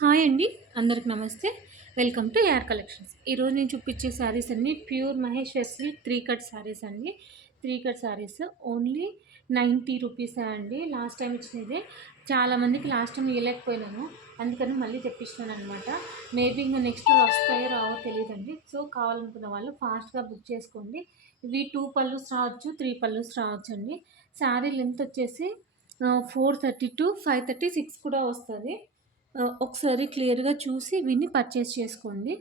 Hi అండి. అందరికి నమస్తే. వెల్కమ్ టు యార్ కలెక్షన్స్. ఈరోజు నేను చూపించే శారీస్ అన్నీ pure Maheshwar silk 3 cut saris అండి. 3 కట్ శారీస్ ఓన్లీ 90 రూపీసే అండి. లాస్ట్ టైం ఇచ్చినదే చాలామందికి లాస్ట్ టైం ఇవ్వలేకపోయినాను, అందుకని మళ్ళీ తెప్పిస్తున్నాను అనమాట. మేబీ ఇంకా నెక్స్ట్ వస్తాయో రావో తెలియదండి. సో కావాలనుకున్న వాళ్ళు ఫాస్ట్గా బుక్ చేసుకోండి. ఇవి 2 పళ్ళుస్ రావచ్చు, 3 పళ్ళుస్ రావచ్చు అండి. శారీ లెంత్ వచ్చేసి 430 టు 536 కూడా వస్తుంది. ఒకసారి క్లియర్గా చూసి విని పర్చేస్ చేసుకోండి.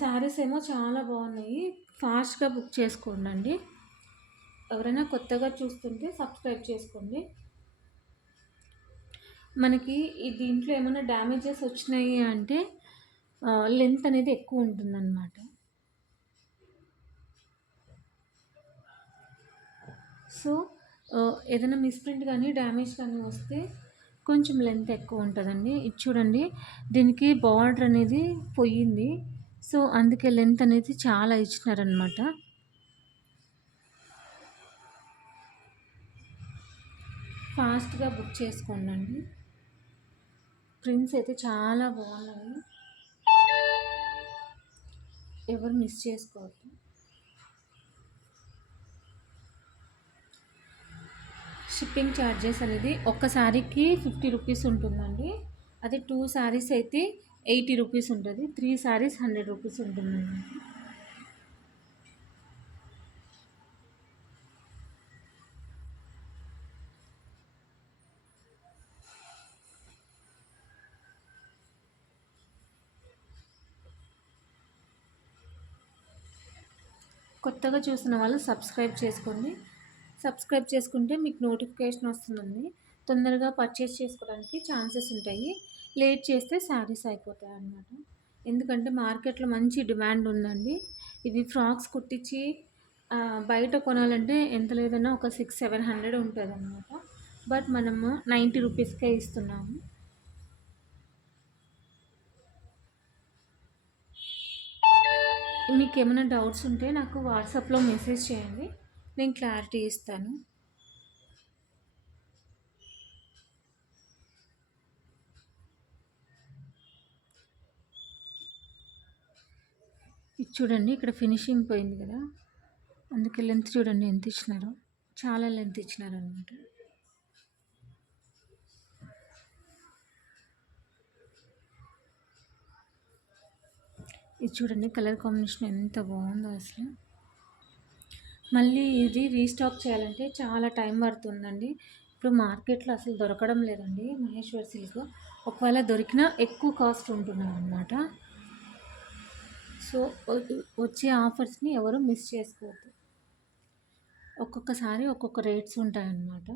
శారీస్ ఏమో చాలా బాగున్నాయి, ఫాస్ట్గా బుక్ చేసుకోండి. ఎవరైనా కొత్తగా చూస్తుంటే సబ్స్క్రైబ్ చేసుకోండి. మనకి ఈ దీంట్లో ఏమైనా డ్యామేజెస్ వచ్చినాయి అంటే లెంత్ అనేది ఎక్కువ ఉంటుందన్నమాట. సో ఏదైనా మిస్ప్రింట్ కానీ డ్యామేజ్ కానీ వస్తే కొంచెం లెంత్ ఎక్కువ ఉంటుందండి. ఇది చూడండి, దీనికి బార్డర్ అనేది పోయింది, సో అందుకే లెంత్ అనేది చాలా ఇచ్చినారనమాట. ఫాస్ట్గా బుక్ చేసుకోండి. ప్రింట్స్ అయితే చాలా బాగున్నాయి, ఎవరు మిస్ చేసుకోవద్దు. షిప్పింగ్ ఛార్జెస్ అనేది ఒక్క శారీకి 50 రూపీస్ ఉంటుందండి. అదే 2 శారీస్ అయితే 80 రూపీస్ ఉంటుంది. 3 శారీస్ 100 రూపీస్ ఉంటుందండి. కొత్తగా చూసిన వాళ్ళు సబ్స్క్రైబ్ చేసుకోండి. సబ్స్క్రైబ్ చేసుకుంటే మీకు నోటిఫికేషన్ వస్తుందండి. తొందరగా పర్చేస్ చేసుకోవడానికి ఛాన్సెస్ ఉంటాయి. లేట్ చేస్తే శారీస్ అయిపోతాయి అన్నమాట. ఎందుకంటే మార్కెట్లో మంచి డిమాండ్ ఉందండి. ఇవి ఫ్రాక్స్ కుట్టించి బయట కొనాలంటే ఎంత లేదన్నా ఒక 600-700 ఉంటుంది అన్నమాట. బట్ మనము 90 రూపీస్కే ఇస్తున్నాము. మీకు ఏమైనా డౌట్స్ ఉంటే నాకు వాట్సాప్లో మెసేజ్ చేయండి, నేను క్లారిటీ ఇస్తాను. ఇది చూడండి, ఇక్కడ ఫినిషింగ్ పోయింది కదా, అందుకే లెంత్ చూడండి ఎంత ఇచ్చినారో, చాలా లెంత్ ఇచ్చినారు అనమాట. ఇది చూడండి, కలర్ కాంబినేషన్ ఎంత బాగుందో అసలు. మళ్ళీ ఇది రీస్టాక్ చేయాలంటే చాలా టైం పడుతుందండి. ఇప్పుడు మార్కెట్లో అసలు దొరకడం లేదండి మహేశ్వర్ సిల్క్. ఒకవేళ దొరికినా ఎక్కువ కాస్ట్ ఉంటున్నాయి అన్నమాట. సో వచ్చే ఆఫర్స్ని ఎవరు మిస్ చేసుకోవద్దు. ఒక్కొక్కసారి ఒక్కొక్క రేట్స్ ఉంటాయన్నమాట.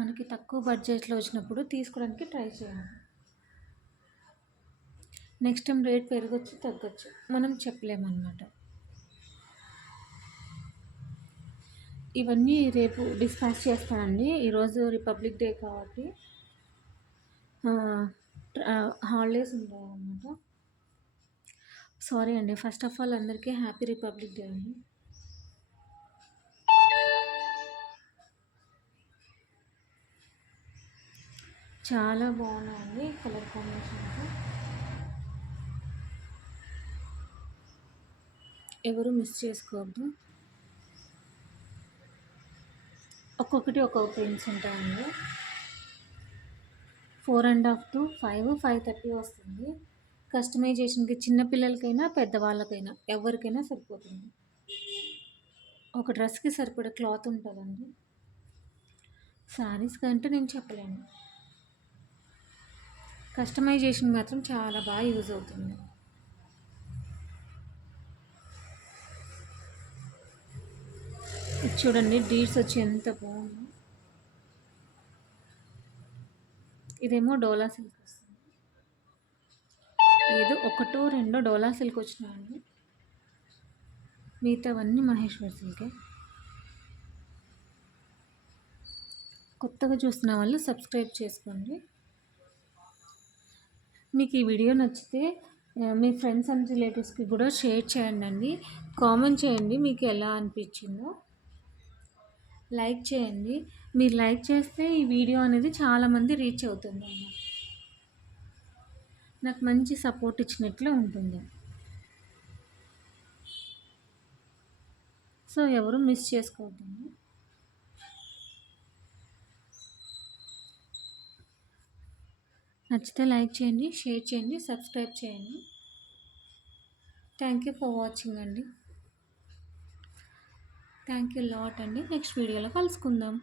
మనకి తక్కువ బడ్జెట్లో వచ్చినప్పుడు తీసుకోవడానికి ట్రై చేయాలి. నెక్స్ట్ టైం రేట్ పెరగచ్చు తగ్గచ్చు, మనం చెప్పలేమన్నమాట. ఇవన్నీ రేపు డిస్పాచ్ చేస్తానండి. ఈరోజు రిపబ్లిక్ డే కాబట్టి హాలిడేస్ ఉంటాయి అన్నమాట. సారీ అండి. ఫస్ట్ ఆఫ్ ఆల్ అందరికీ హ్యాపీ రిపబ్లిక్ డే అండి. చాలా బాగున్నాయండి కలర్ కాంబినేషన్స్, ఎవరు మిస్ చేసుకోవద్దు. ఒక్కొక్కటి ఒక్కొక్క ప్రింట్స్ ఉంటాయండి. 4.5 to 530 వస్తుంది. కస్టమైజేషన్కి చిన్నపిల్లలకైనా పెద్దవాళ్ళకైనా ఎవరికైనా సరిపోతుంది. ఒక డ్రెస్కి సరిపడే క్లాత్ ఉంటుందండి. శారీస్ కంటే నేను చెప్పలేను, కస్టమైజేషన్ మాత్రం చాలా బాగా యూజ్ అవుతుంది. చూడండి, డీడ్స్ వచ్చి ఎంత బాగుంది. ఇదేమో డోలా సిల్క్ వస్తుంది. ఏదో ఒకటో రెండో డోలా సిల్క్ వచ్చినాయండి, మిగతావన్నీ మహేశ్వర్ సిల్కే. కొత్తగా చూస్తున్న వాళ్ళు సబ్స్క్రైబ్ చేసుకోండి. మీకు ఈ వీడియో నచ్చితే మీ ఫ్రెండ్స్ అండ్ రిలేటివ్స్కి కూడా షేర్ చేయండి. కామెంట్ చేయండి మీకు ఎలా అనిపించిందో. లైక్ చేయండి. మీరు లైక్ చేస్తే ఈ వీడియో అనేది చాలామంది రీచ్ అవుతుంది. నాకు మంచి సపోర్ట్ ఇచ్చినట్లు ఉంటుంది. సో ఎవరు మిస్ చేసుకోవద్దండి. నచ్చితే లైక్ చేయండి, షేర్ చేయండి, సబ్స్క్రైబ్ చేయండి. థ్యాంక్ యూ ఫర్ వాచింగ్ అండి. థ్యాంక్ యూ లాట్ అండి. నెక్స్ట్ వీడియోలో కలుసుకుందాం.